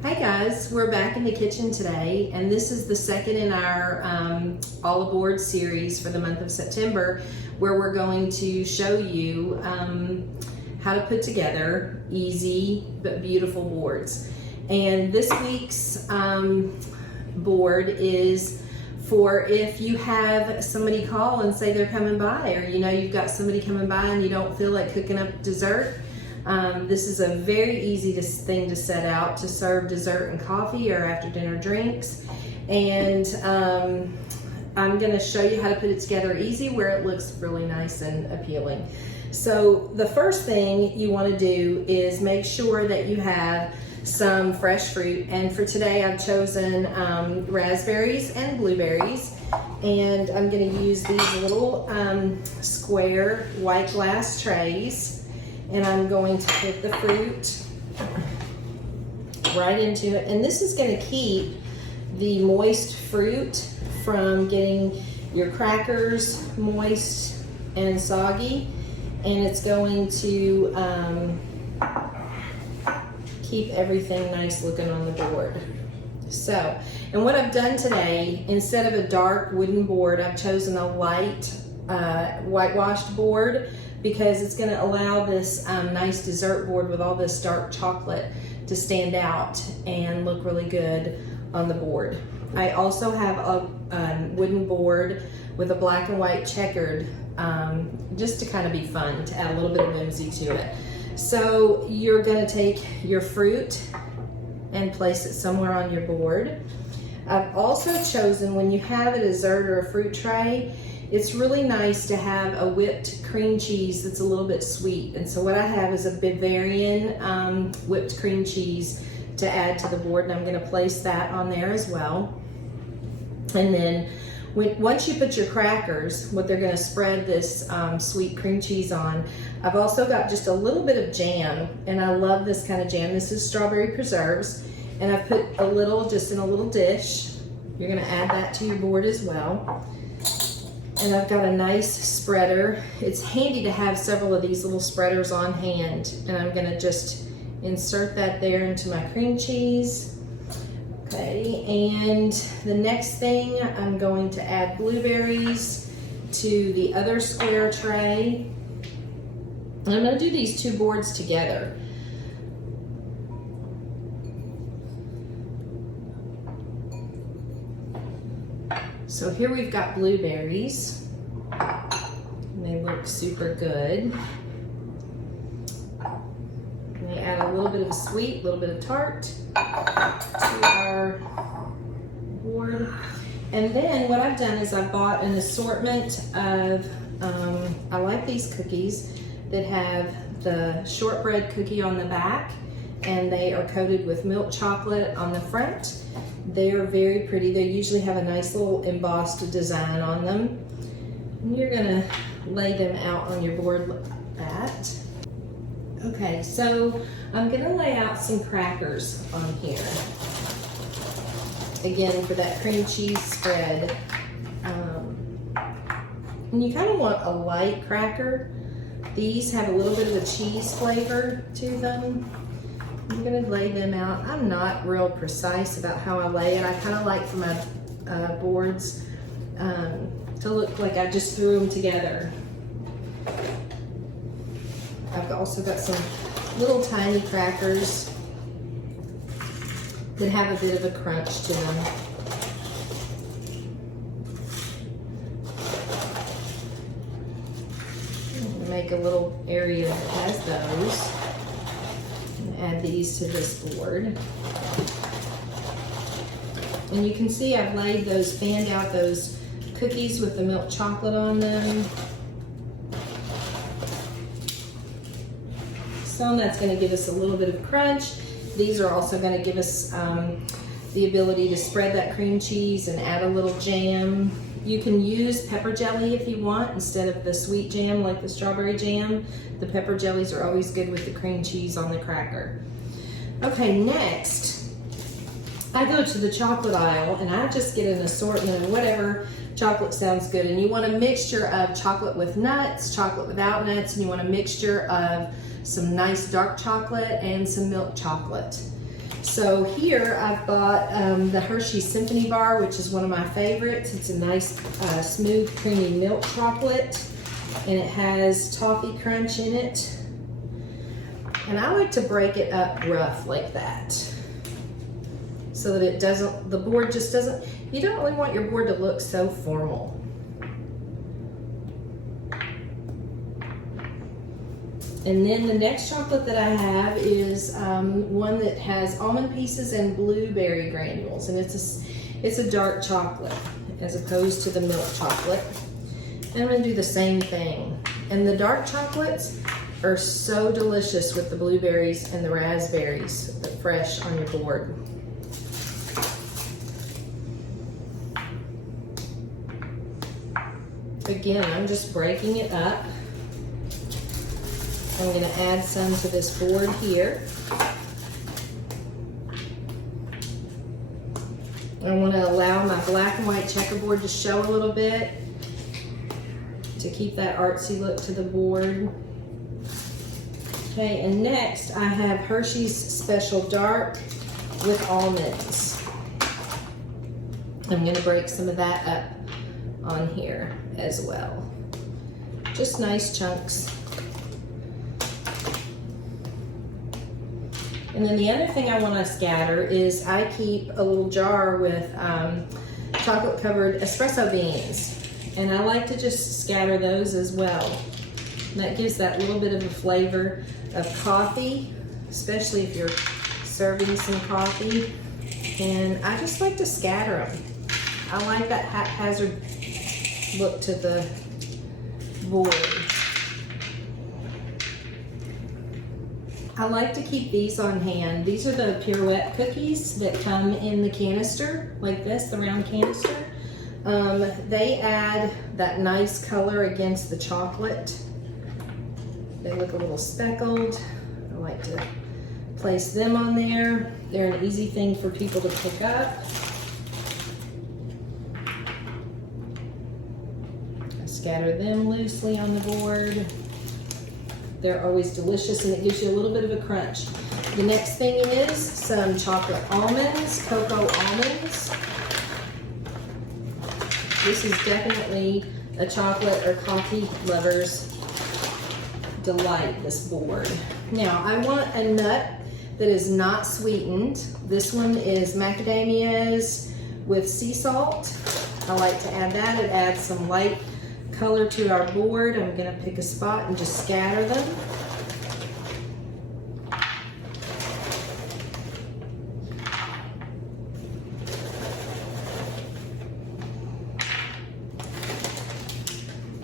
Hey guys, we're back in the kitchen today, and this is the second in our All Aboard series for the month of September, where we're going to show you how to put together easy but beautiful boards. And this week's board is for if you have somebody call and say they're coming by, or you know you've got somebody coming by and you don't feel like cooking up dessert. This is a very easy thing to set out to serve dessert and coffee or after dinner drinks. And I'm going to show you how to put it together easy where it looks really nice and appealing. So the first thing you want to do is make sure that you have some fresh fruit. And for today I've chosen raspberries and blueberries. And I'm going to use these little square white glass trays. And I'm going to put the fruit right into it. And this is going to keep the moist fruit from getting your crackers moist and soggy. And it's going to keep everything nice looking on the board. So, and what I've done today, instead of a dark wooden board, I've chosen a light whitewashed board, because it's going to allow this nice dessert board with all this dark chocolate to stand out and look really good on the board. I also have a wooden board with a black and white checkered, just to kind of be fun, to add a little bit of whimsy to it. So you're going to take your fruit and place it somewhere on your board. I've also chosen, when you have a dessert or a fruit tray, it's really nice to have a whipped cream cheese that's a little bit sweet. And so what I have is a Bavarian whipped cream cheese to add to the board, and I'm going to place that on there as well. And then once you put your crackers, what they're going to spread this sweet cream cheese on, I've also got just a little bit of jam, and I love this kind of jam. This is strawberry preserves, and I've put a little just in a little dish. You're going to add that to your board as well. And I've got a nice spreader. It's handy to have several of these little spreaders on hand. And I'm gonna just insert that there into my cream cheese. Okay, and the next thing, I'm going to add blueberries to the other square tray. And I'm gonna do these two boards together. So here we've got blueberries, and they look super good. And we add a little bit of sweet, a little bit of tart to our board. And then what I've done is I've bought an assortment of, I like these cookies that have the shortbread cookie on the back, and they are coated with milk chocolate on the front. They are very pretty. They usually have a nice little embossed design on them. And you're gonna lay them out on your board like that. Okay, so I'm gonna lay out some crackers on here. Again, for that cream cheese spread. And you kind of want a light cracker. These have a little bit of a cheese flavor to them. I'm going to lay them out. I'm not real precise about how I lay it. I kind of like for my boards to look like I just threw them together. I've also got some little tiny crackers that have a bit of a crunch to them. I'm going to make a little area that has those. Add these to this board. And you can see I've laid those, fanned out those cookies with the milk chocolate on them. So that's going to give us a little bit of crunch. These are also going to give us the ability to spread that cream cheese and add a little jam. You can use pepper jelly if you want instead of the sweet jam like the strawberry jam. The pepper jellies are always good with the cream cheese on the cracker. Okay, next, I go to the chocolate aisle and I just get an assortment of whatever chocolate sounds good. And you want a mixture of chocolate with nuts, chocolate without nuts, and you want a mixture of some nice dark chocolate and some milk chocolate. So here I've got the Hershey Symphony Bar, which is one of my favorites. It's a nice smooth creamy milk chocolate, and it has toffee crunch in it. And I like to break it up rough like that, so that it doesn't, the board just doesn't, you don't really want your board to look so formal. And then the next chocolate that I have is one that has almond pieces and blueberry granules, and it's a dark chocolate as opposed to the milk chocolate. And I'm gonna do the same thing. And the dark chocolates are so delicious with the blueberries and the raspberries fresh on your board. Again, I'm just breaking it up. I'm going to add some to this board here. I want to allow my black and white checkerboard to show a little bit to keep that artsy look to the board. Okay, and next I have Hershey's Special Dark with almonds. I'm going to break some of that up on here as well. Just nice chunks. And then the other thing I want to scatter is I keep a little jar with chocolate covered espresso beans. And I like to just scatter those as well. And that gives that little bit of a flavor of coffee, especially if you're serving some coffee. And I just like to scatter them. I like that haphazard look to the board. I like to keep these on hand. These are the Pirouette cookies that come in the canister, like this, the round canister. They add that nice color against the chocolate. They look a little speckled. I like to place them on there. They're an easy thing for people to pick up. I scatter them loosely on the board. They're always delicious, and it gives you a little bit of a crunch. The next thing is some chocolate almonds, cocoa almonds. This is definitely a chocolate or coffee lover's delight, this board. Now, I want a nut that is not sweetened. This one is macadamias with sea salt. I like to add that. It adds some light color to our board. I'm going to pick a spot and just scatter them.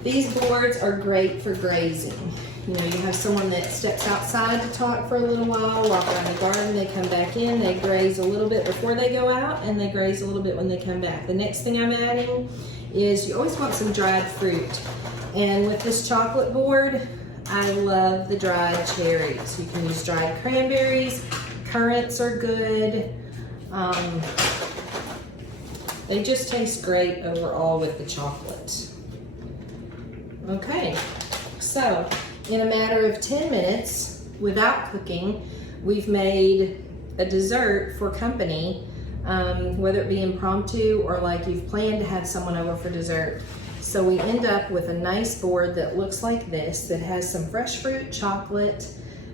These boards are great for grazing. You know, you have someone that steps outside to talk for a little while, walk around the garden, they come back in, they graze a little bit before they go out, and they graze a little bit when they come back. The next thing I'm adding is you always want some dried fruit. And with this chocolate board, I love the dried cherries. You can use dried cranberries, currants are good. They just taste great overall with the chocolate. Okay, so in a matter of 10 minutes, without cooking, we've made a dessert for company, whether it be impromptu or like you've planned to have someone over for dessert. So we end up with a nice board that looks like this, that has some fresh fruit, chocolate,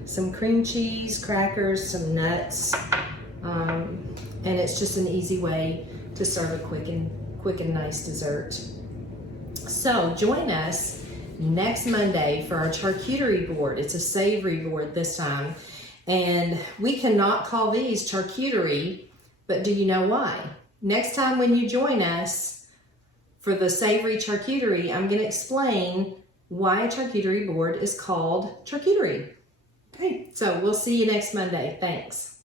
some cream cheese, crackers, some nuts, and it's just an easy way to serve a quick and nice dessert. So join us next Monday for our charcuterie board. It's a savory board this time. And we cannot call these charcuterie, but do you know why? Next time when you join us for the savory charcuterie, I'm going to explain why a charcuterie board is called charcuterie. Okay, so we'll see you next Monday. Thanks.